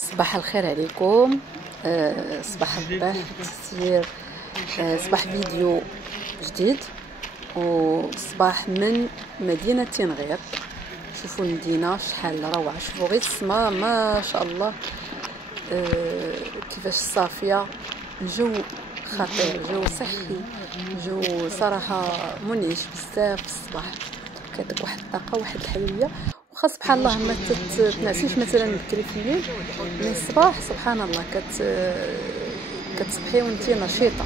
صباح الخير عليكم. صباح الرباح تسير. صباح فيديو جديد وصباح من مدينة تنغير. شوفوا المدينة شحال روعة، شوفوا غير السما ما شاء الله. كيفاش صافية، الجو خطير، جو صحي، جو صراحة منعش بزاف. الصباح كتعطيك واحد الطاقة واحد الحيوية، وخا سبحان الله ما تتنعسيش مثلا بكري في الليل، من الصباح سبحان الله كتصبحي وانتي نشيطة.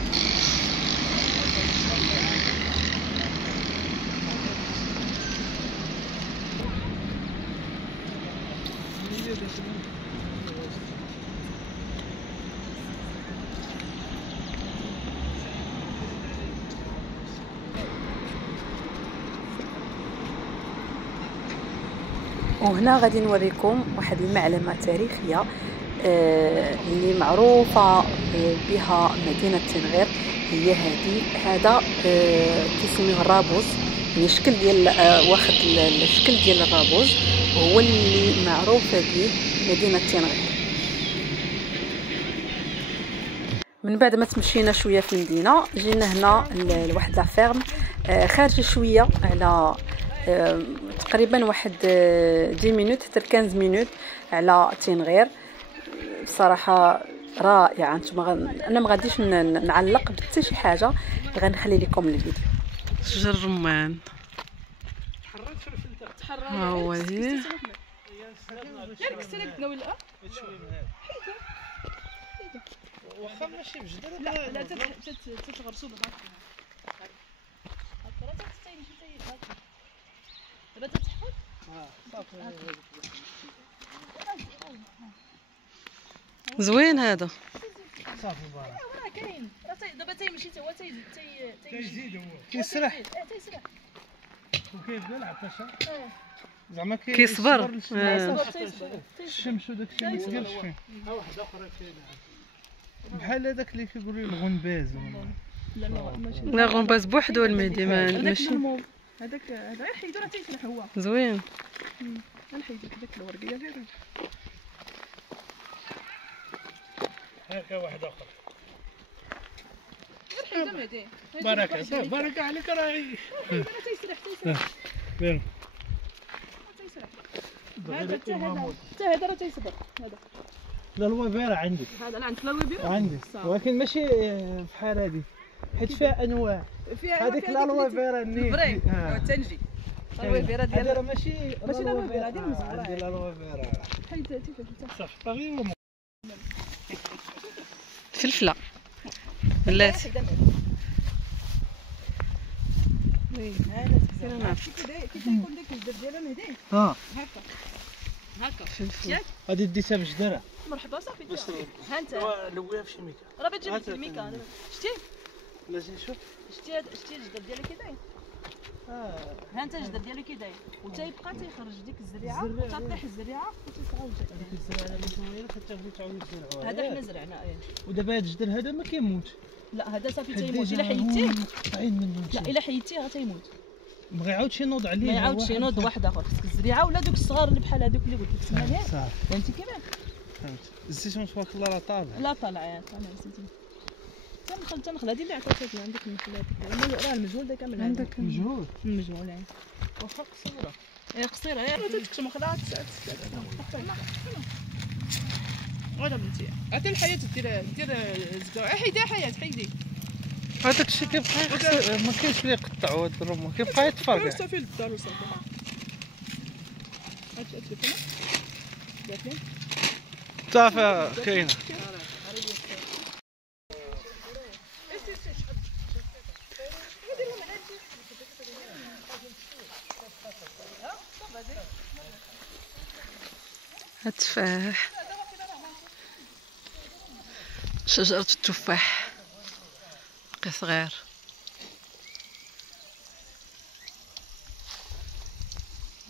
وهنا غادي نوريكم واحد المعلمة تاريخية اللي معروفة بها مدينة تنغير. هي هذا كيسميوه الرابوز، يعني الشكل ديال واخد الشكل ديال الرابوز هو اللي معروفة به مدينة تنغير. من بعد ما تمشينا شويه في المدينه جينا هنا لواحد لا فيرم خارجه شويه على تقريبا واحد 10 مينوت حتى 15 مينوت على تنغير. بصراحه رائعه. نتوما انا ما غاديش نعلق بحتى شي حاجه، غنخلي لكم الفيديو. شجر الرمان ها هو هي واخا ماشي بجدر. لا تتغرسوا بها هكا. راه تستاهل شي هكا دابا تتحط صافي زوين هذا صافي بارك. راه كاين، راه دابا تيمشي تا هو تيزيد هو كيسرح تيسرح وكيبدا عطاشا زعما كيصبر. تيصبر الشمس وداك الشيء ما تديرش فيه. ها واحد اخرى كاين بحال هذاك اللي كيقولوا الغنباز. لا ماشي لا غنباز بوحدو الميدي ماشي هذاك غير حيدو راه تيسرح هو زوين. غنحيدو داك الورقيه هذا هاكا واحد اخر. غير حيدو مهدي بارك عليك. راه تيسرح بين تيسرح. هذا حتى هذا راه تيصبر. هذا لا الوفيره عندك. هذا لا عندك لا الوبيره عندي ولكن ماشي بحال هذه، حيت فيها انواع. هذيك لا الوفيره فري تنجي الوبيره ديال هذه ماشي لا الوبيره هذه مزهره. عندي لا الوفيره حيت صافي طاغي فلفله بلاتي. كي تيكون داك الجدر ديالها مهدي ها هكا فلفله غادي ديتها بجدره. مرحبا صافي. ها انت لويها في شي ميكا راه بتجيب لك الميكا. شتي لازم نشوف. شتي الجدر ديالها كي داير. ها انت الجدر ديالها كي داير وتيبقى تيخرج ديك الزريعه وتطيح الزريعه وتيصعد هذيك الزرعه اللي صغيره كتاخذي تعاودي تزرعوها. هذا حنا زرعنا ودابا هذا الجدر هذا ما كيموت. لا هذا صافي تيموت الا حيدتيه. مقطعين منه. لا الا حيدتيه غا تيموت، ما غيعاودش ينوض عليه. ما يعاودش ينوض واحد اخر. خصك الزريعه ولا دوك الصغار اللي بحال هذوك اللي قلت لك سمانيه. صافي فهمتي كيفاش؟ فهمت. الزيتون تبارك الله راه طالع. لا طالع نسيتي. تنخل هذه اللي عطاتك عندك النخله هذيك راه المجهول دا كامل عندك مجهول. المجهول واخا قصيره. قصيره تتكتم خلاص. غير بنتي عطي الحياه دير الزكا. حيدي حيدي هذاك الشيء كيبقى ما كاينش اللي يقطعوا. هذا الرمان كيبقى يتفرقع. صافي للدار وصافي. هاد التليفون جاتني صافي كاينه. التفاح، شجرة التفاح باقي صغير.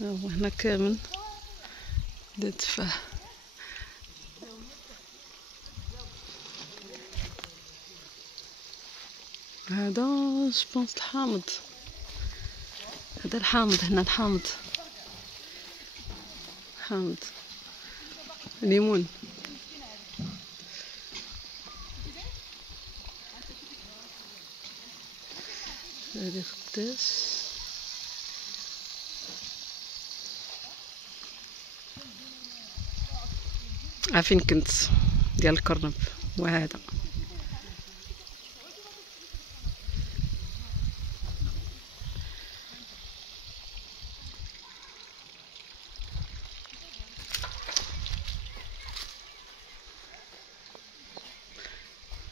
هنا كامل ديال التفاح. هذا جوبونس الحامض. هذا الحامض هنا الحامض ليمون. هادي خداش عارفين كنت ديال الكرنب وهذا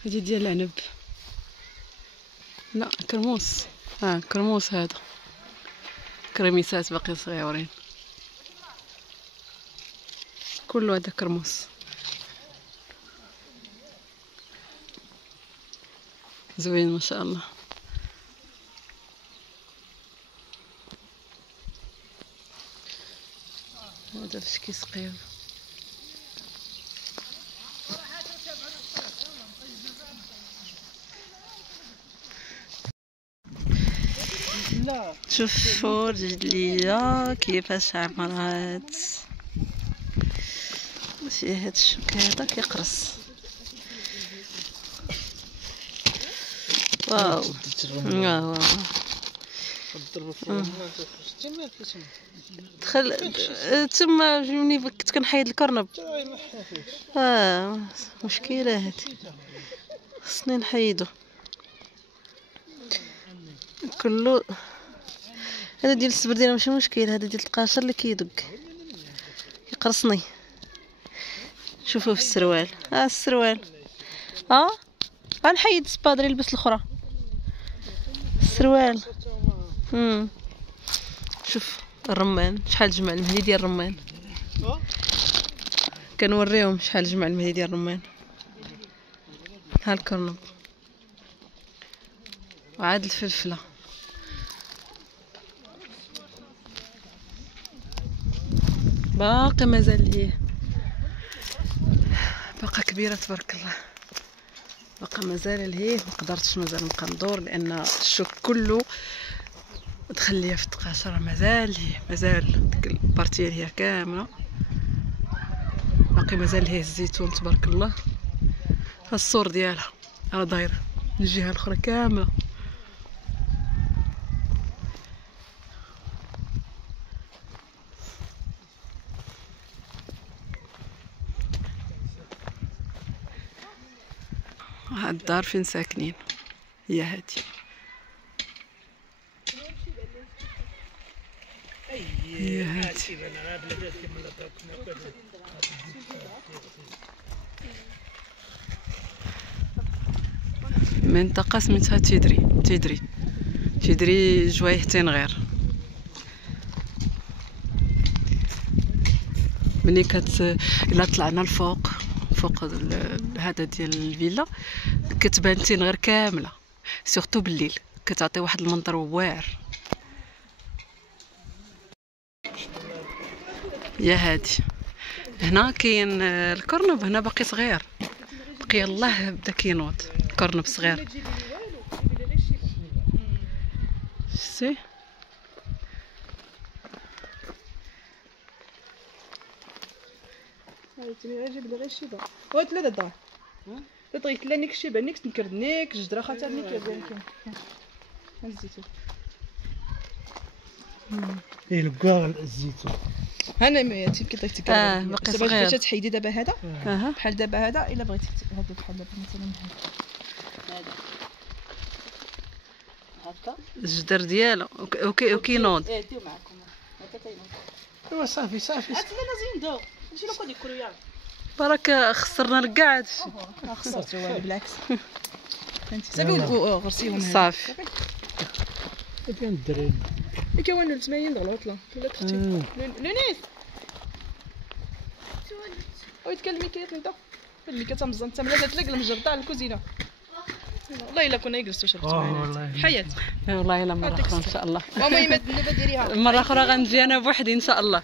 هادي ديال العنب. لا كرموس. كرموس هذا. كريميسات باقي صغيورين. كله هذا كرموس. زوين ما شاء الله. هذا فاش كيسقيو. شوفوا رجليا كيفاش عمرات. ماشي هاد الشوك هذا كيقرص. واو واو دخل تما ملي كنت كنحيد الكرنب. مشكله هادي خصني نحيدو كله. هذا ديال السبردينه ماشي مشكل، هذا ديال القاشر اللي كيدق يقرصني. شوفوا في السروال. السروال غنحيد السبادري نلبس الاخرى. السروال شوف الرمان شحال جمع المهدي ديال الرمان. كنوريهم شحال جمع المهدي ديال الرمان. ها الكرنب وعاد الفلفله. باقي مازال هي باقا كبيره تبارك الله. باقا مازال لهيه. مقدرتش مازال نبقى ندور لان الشوك كله دخل ليا في التقاشر. مازال هي مازال ديك البارتيه هي كامله باقي مازال لهيه الزيتون تبارك الله. ها الصور ديالها راه دايره من الجهه الاخرى كامله. هاد الدار فين ساكنين هي هادي. هي هادي منطقة سميتها تيدري جوايحتين غير. ملي الا طلعنا الفوق فوق هذا ديال الفيلا كتبان تين غير كامله سورتو بالليل كتعطي واحد المنظر واعر. يا هادي هنا كاين الكرنب. هنا باقي صغير باقي يلاه بدا كينوض كرنب صغير. شتي جيب لي غير الشيبه وهاد لا دار طيت لانك الشيبه نيك تنكردنيك جدره خاطر نيك ديالك الزيتون. الكاع الزيتون انا ما تيبكي طيت باقي صغير. باش تحيدي دابا هذا بحال دابا هذا الا بغيتي هذا بحال دابا مثلا هذا هكا الجدر ديالو وكينوض. ديو معكم هكا تينوض. ايوا صافي عاد لا زين دو نمشي لو كودي كلو يلا برك خسرنا لك كاع هادشي. ما خسرت والو بالعكس. فهمتي صافي غرسيهم صافي. كاين الدراري كيوانو التماين دغ العطله ولا تختي لونيس ويتكلمي كيطلع اللي كتمزن انت ملا تلاقى المجر تاع الكوزينه. والله الا كنا يجلسوا شربت حياه. والله الا مره اخرى ان شاء الله. المهم النبه ديريها مره اخرى غنجي انا بوحدي ان شاء الله.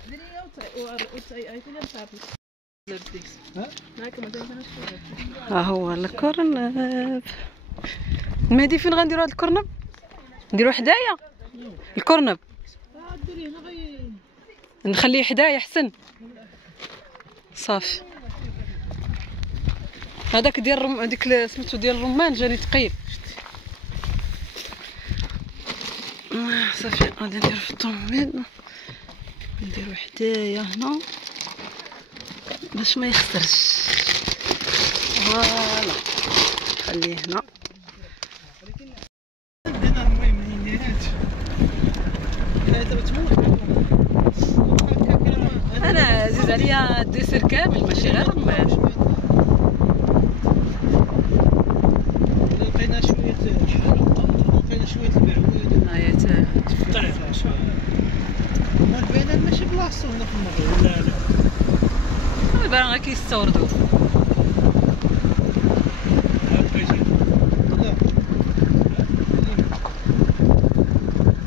ها هو الكرنب. المهدي فين غنديروا هذا الكرنب؟ نديرو حدايا الكرنب. نخليه حدايا احسن. صافي هذاك ديال هذيك سميتو ديال الرمان جاني ثقيل. صافي غادي ندير في الطوموبيل، نديرو حدايا هنا باش ما يخسرش. فوالا خليه هنا. انا عزيز عليا الديسير كامل ماشي غير رمان. لقينا شويه لقينا شويه البعويد هايت طلع شويه. هما البنان ماشي بلاصتو هنا في المغرب. لا لا البان غير كيستوردو. هاكا يجي. لا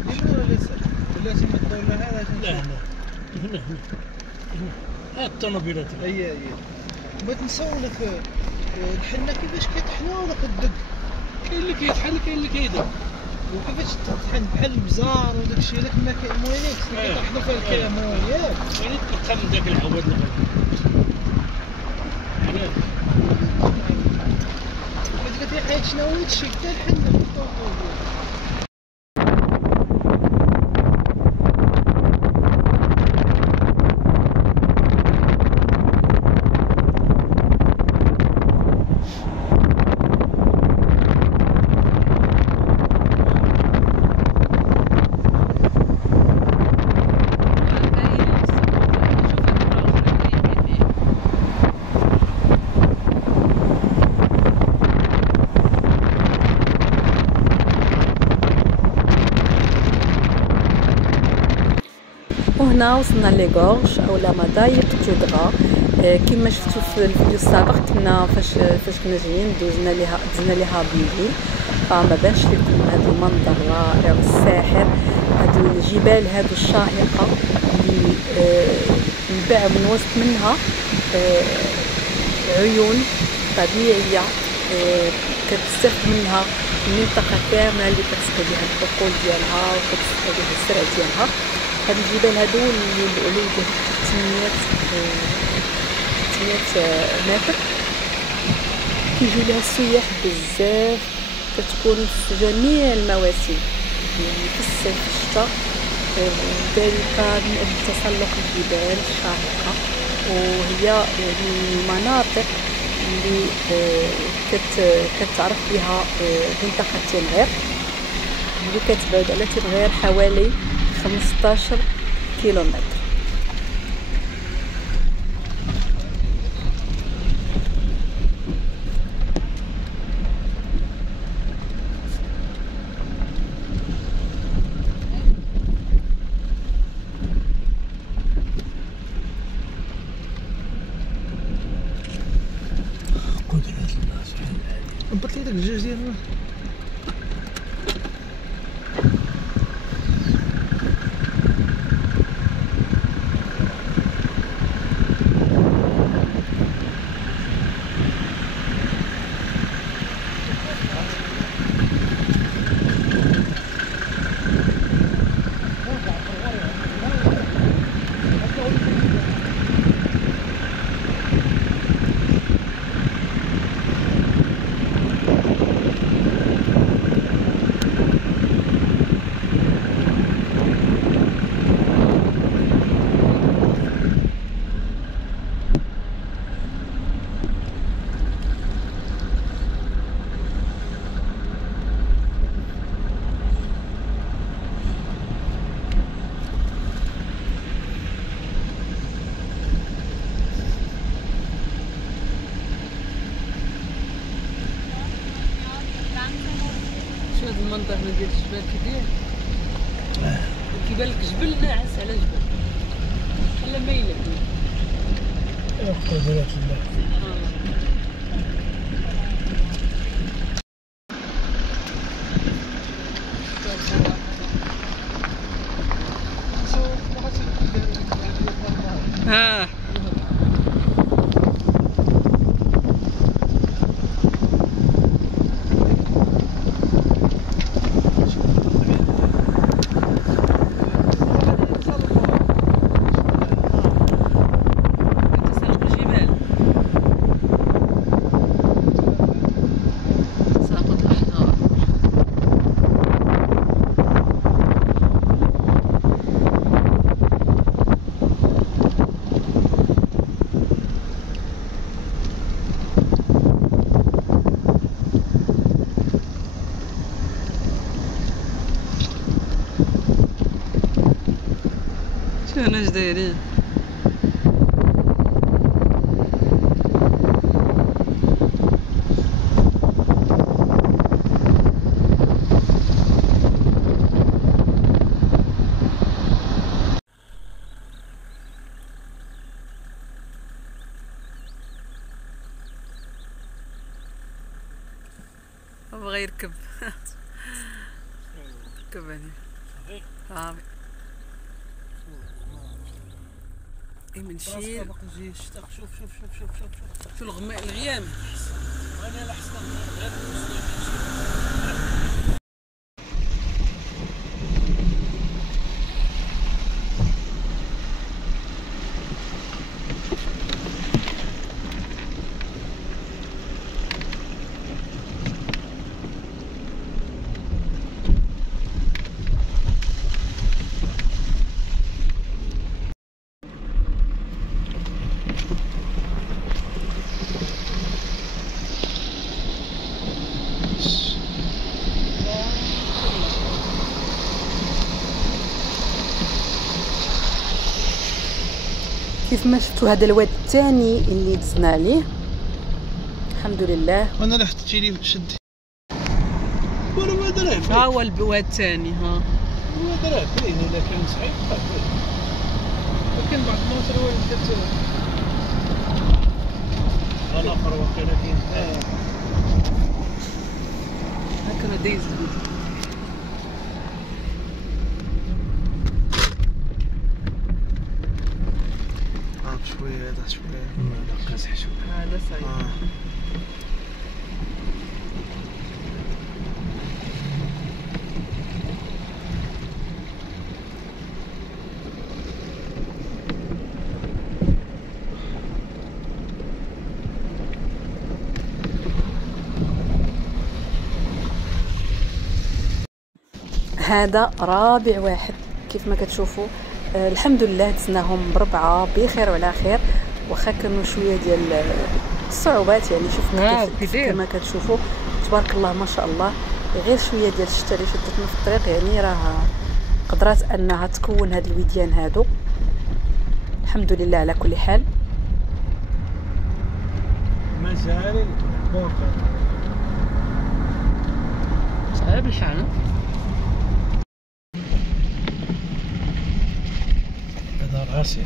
اليمين ولا اليسار؟ ولا تما الدولة هذا؟ لا هنا هنا هنا الطوموبيلات. هي بغيت نسولك الحنة كيفاش كيطحنوا ولا كتدق؟ كاين اللي كيطحن كاين اللي كيدق. وكيفاش تطحن بحال البزار وداك الشيء هذاك ما كيموينيكس اللي كيطحنوا فيها الكامون ياك؟ يعني تلقى من داك العواد علاش؟ قلت لك حيت شنو هو هادشي حتى الحنة في الطوموبيل. وهنا وصلنا لغورج اولا مضايق تودغا. كما شفتوا في الفيديو السابق كنا فاش كنا جايين دزنا ليها بالليل، فما بانش لكم هذا المنظر رائع والساحر. هذو الجبال هذو الشاهقه اللي من بعد من وسط منها عيون طبيعيه كتستفد منها المنطقه كامله اللي كتسقي بها الحقول ديالها وكتسقي بها الزرع ديالها. هاد الجبال هادو اللي العلو ديالهم 800 متر كيجيو لها السياح بزاف. كتكون في جميع المواسم يعني في الصيف في الشتاء، ذلك من اجل تسلق الجبال الشاهقه. وهي يعني المناطق اللي كتعرف بها منطقه تنغير اللي كتبعد على تنغير حوالي 15 كيلومتر. قدرة الله سبحانه وتعالى. نبط لي داك الجوج ديالنا. شو هذا المنظر من ديال الجبال كيدير؟ كيبان لك جبل ناعس على جبل ولا مايله. قدرة الله. ها تسلق الجبال. شوفونا اش دايرين. بغى يركب. ركب هاني صافي. اي منشيل شوف شوف شوف شوف شوف شوف في الغماء الغيام. انا لاحظت غير كيف ما شفتوا هذا الواد الثاني اللي دزنا عليه الحمد لله. وانا اللي حطيتي لي شد ولا ما دراه. ها هو الواد الثاني. ها ما دراه باين الا كان صحيح لكن بعض المرات هو اللي بدات الاخر واقيلا كاين هكا دايز. شويه هذا شويه قاصح شويه هذا صحيح. هذا رابع واحد كيف ما كتشوفوا. الحمد لله دزناهم بربعه بخير وعلى خير، واخا كانوا شويه ديال الصعوبات يعني. شوف كما كتشوفوا تبارك الله ما شاء الله، غير شويه ديال الشتا اللي شدتنا في الطريق يعني راه قدرات انها تكون هاد الوديان هادو. الحمد لله على كل حال. مازال صعيب الحال. هذا راسي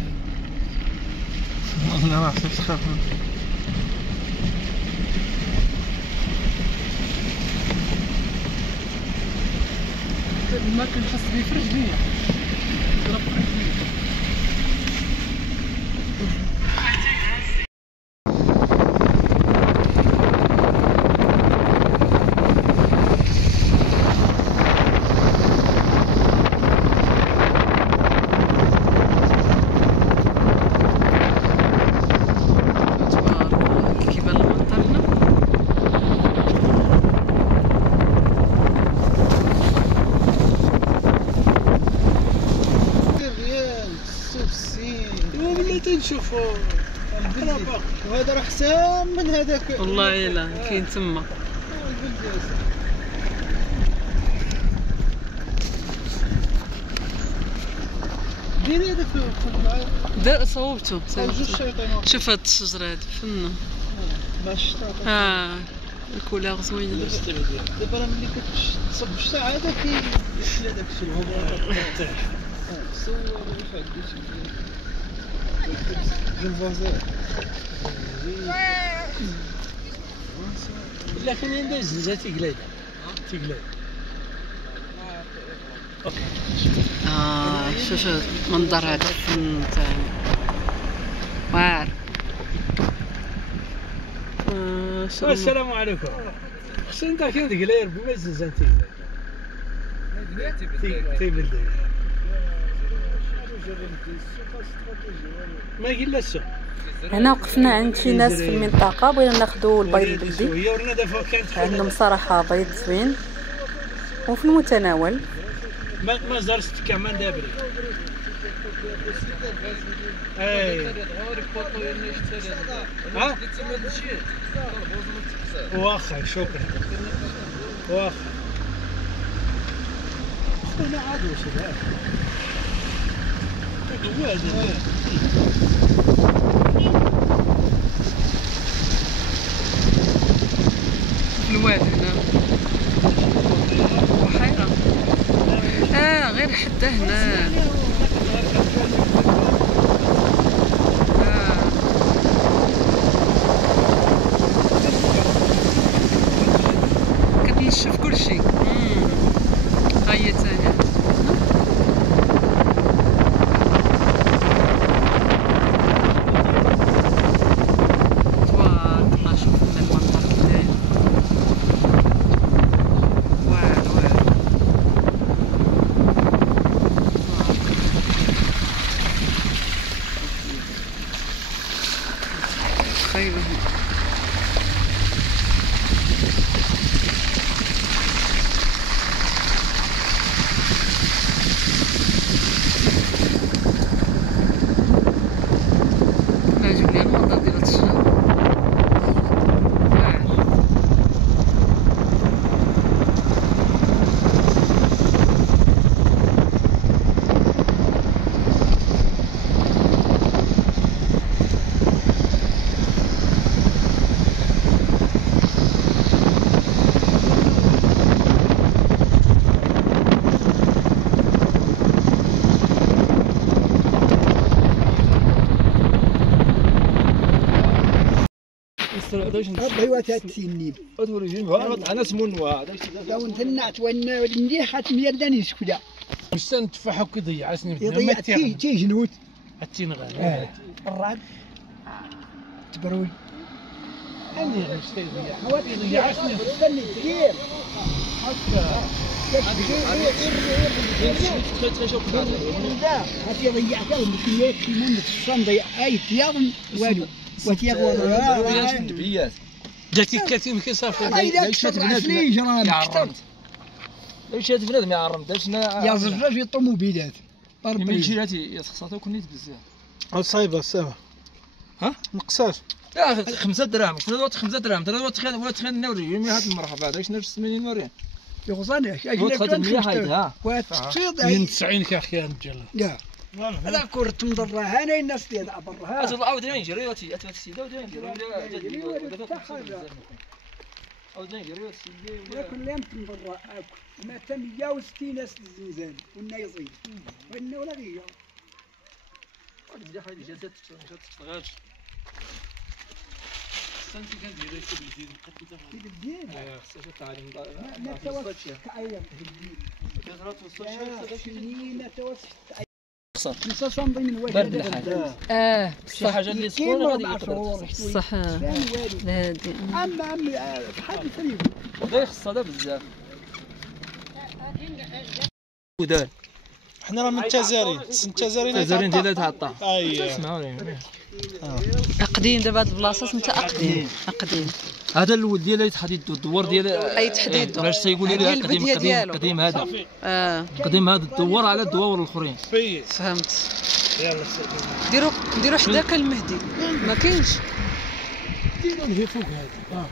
انا راسي تخاف ما كنحس بيه في رجليا. ضرب في رجليا. نشوفوا وهذا راه حسام من هذاك والله الا كاين تما. ديري هذاك دا صوبته. شوف هاد الشجره هادي فنه مع الشتا. الكولور زوينه. دابا راه ملي كتصب الشتا عاد كيحلى داك الشيء الهبوط تاعه. صور واش عندي شي لكن عندها زلزال تيقلاد. شوف المنظر هذا الفن تاعنا واعر. السلام عليكم. خصنا انت كاين تقلير بما الزلزال تيقلاد ما قلنا السوق. هنا وقفنا عند شي ناس في المنطقه بغينا ناخذوا البيض البلدي. عندهم صراحه بيض زوين وفي المتناول. ما زرت كمان دابري. اي ها واخا شكرا واخا خونا عاد واش هذا الواد هنا بحيرة. غير حتى هنا. كتنشف كلشي. ها هي تاني. تبارك الله، شوف هنا المنظر كيداير. واعر واعر. خيبة. عجبني المنظر ديال هاد الشجر. واعر. بهوات السنين أتورجين بها أنا سمونوا لو نتنعت ونندي حتم يردني سكدا مستن تفاحة كذا يعسني يضيع تي جنود التين غير الرعد تبروي أني غشتي ضيع هوات يعسني استني كثير هكا هاتي ضيعتها المكيات في منة الصندي أي تياض والو وتياض دبيات جاتي كاتين كي صافي ليش بنادم يعرم ليش بنادم يعرم داشنا يا زجاج الطوموبيلات من جيراتي يتخصصوا كنيت بزاف صايبه ها نقصاش يا اخي 5 دراهم 5 دراهم ولا تخيل نوري يومي هاد المرحبا علاش نفس 80 نوري يغزاني هو تخدم لي هايدا وتقصيد من 90 يا اخي الرجال لا هذا كرة مضرة هنا الناس ديال عبرها اجل عاود نجري واتي اتات السيده ودير عاود نجري ولا كل يوم مضرة ما تم 160 ناس الزنزان ونا يصيد ونا ولا غير دي حاجه جات تشتغل سنتي كان ديال الدين في الدين خصها تعلم ما توسط كأيام في الدين كثرة سنين توسط صح نص صندي من وجه برد الحال شي حاجه اللي سخونه غادي يقدر صح. هادي اما بحال فريق والله خصها هذا بزاف ودار حنا راه من التزارين التزارين ديالها تعطى اييه اسمعوني عقدين دابا هاد البلاصات متعقدين عقدين. هذا الاول ديالها يتحدد الدوار ديال اي تحديد باش تيقول لي قديم هذا قديم هذا الدوار على الدواور الاخرين فهمت. يلا ديروا حداك المهدي ما كاينش. ديروا ليه فوق هذا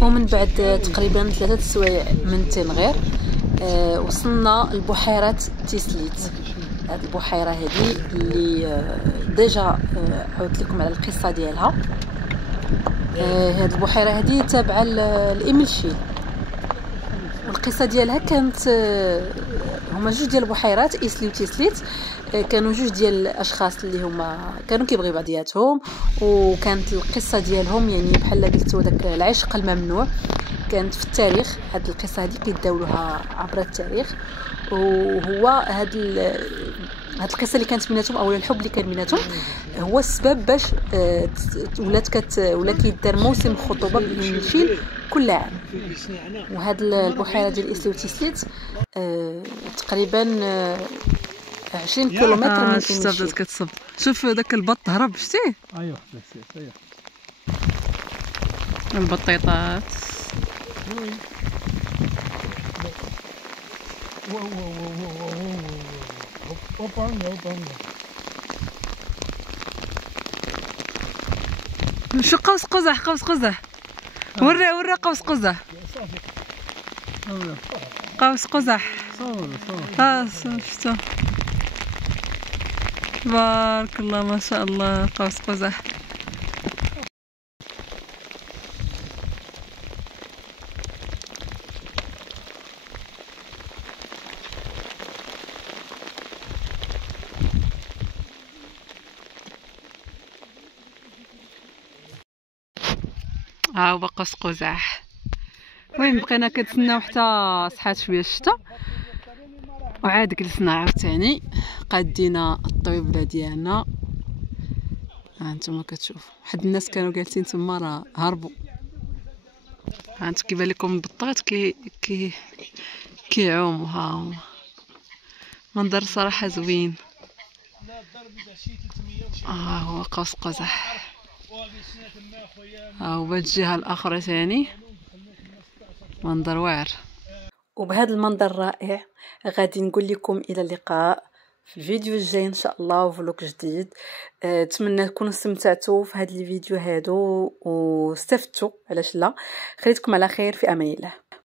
ومن بعد تقريبا 3 سوايع من تنغير وصلنا لبحيرة تيسليت. هاد البحيرة هذه اللي ديجا عاودت لكم على القصة ديالها. هاد البحيرة هذه تابعة لإيميلشيل، والقصة ديالها كانت هما جوج ديال البحيرات إيسلي وتيسليت. كانوا جوج ديال الاشخاص اللي هما كانوا كيبغيو بعضياتهم، وكانت القصه ديالهم يعني بحال قلتو داك العشق الممنوع كانت في التاريخ. هاد القصه هذه كيداولوها عبر التاريخ، وهو هاد القصه اللي كانت بيناتهم او الحب اللي كان بيناتهم هو السبب باش ولا كيدار موسم الخطوبه بالانشيل كل عام. وهاد البحيره ديال إيسلي وتيسليت تقريبا 20 كيلومتر من شفت بدات كتصب. شوف داك البط هرب، شتيه؟ ايوا البطيطات شو قوس قزح ورا قوس قزح شفتو تبارك الله ما شاء الله. قوس قزح. ها هو قوس قزح. المهم بقينا كنتسناو حتى صحات شويه الشتا وعاد جلسنا عاوتاني قادينا الطويبله ديالنا. ها انتم كتشوفوا واحد الناس كانوا جالسين تما راه هربوا. ها انت كيبان لكم البطاط كيعوموا. ها هما منظر صراحه زوين. ها هو قوس قزح. ها هو الجهه الاخرى ثاني منظر واعر. وبهذا المنظر الرائع غادي نقول لكم الى اللقاء في الفيديو الجاي ان شاء الله وفلوق جديد. اتمنى تكونوا استمتعتوا في هذا الفيديو هادو واستفدتوا، علاش لا. خليتكم على خير، في امان الله.